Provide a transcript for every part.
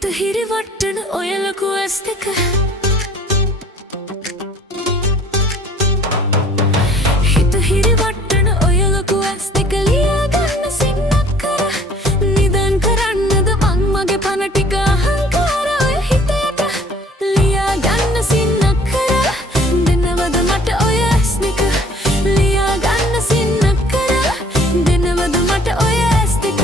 හිත හිරිවට්ටන ඔය ලොකු ඇස් දෙක හිත හිරිවට්ටන ඔය ලොකු ඇස් දෙක ලියාගන්න සින්නක් කර නිදන් කරන්නද මං මගේ පන ටික අහංකාර ඔය හිතයට ලියාගන්න සින්නක් කර දෙනවද මට ඔය ඇස් දෙක ලියාගන්න සින්නක් කර දෙනවද මට ඔය ඇස් දෙක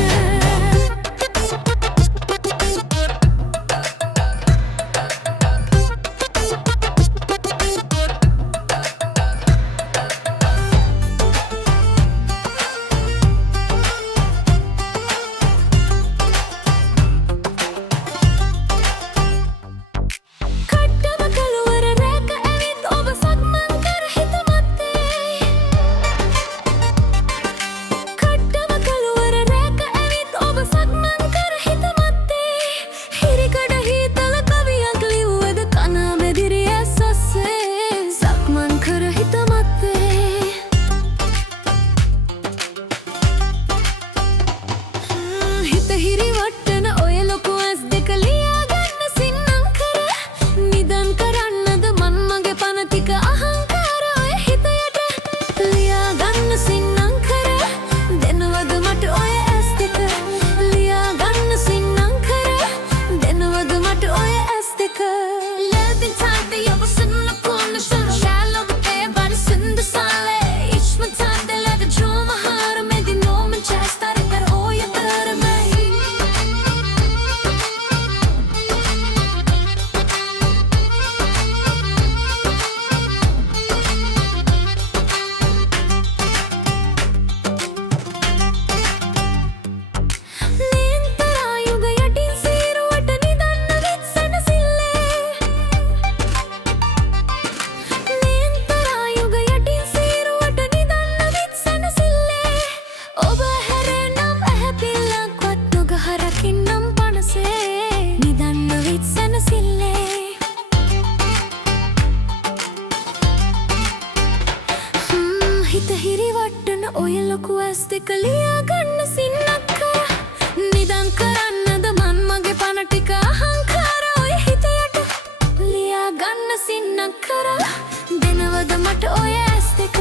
හිරිවට්ටන ඔය ලොකු ඇස් දෙක ලියාගන්න සින්නම් කර නිදන් කරන්නද මන් මගේ පන ටික අහංකාර ඔය හිතයට ලියාගන්න සින්නම් කර දෙනවද මට ඔය ඇස් දෙක ලියාගන්න සින්නම් කර දෙනවද මට ඔය ඇස් දෙක Living time they ever sitting up on the shore shallow but everybody sitting the silent each one time they let it draw my heart and made the normal chest started that oh you better me හිත හිරිවට්ටන ඔය ලොකු ඇස් දෙක ලියාගන්න සින්නක් කර නිදන් කරන්නද මන් මගේ පන ටික අහංකාර ඔය හිතයට ලියාගන්න සින්නක් කර දෙනවද මට ඔය ඇස් දෙක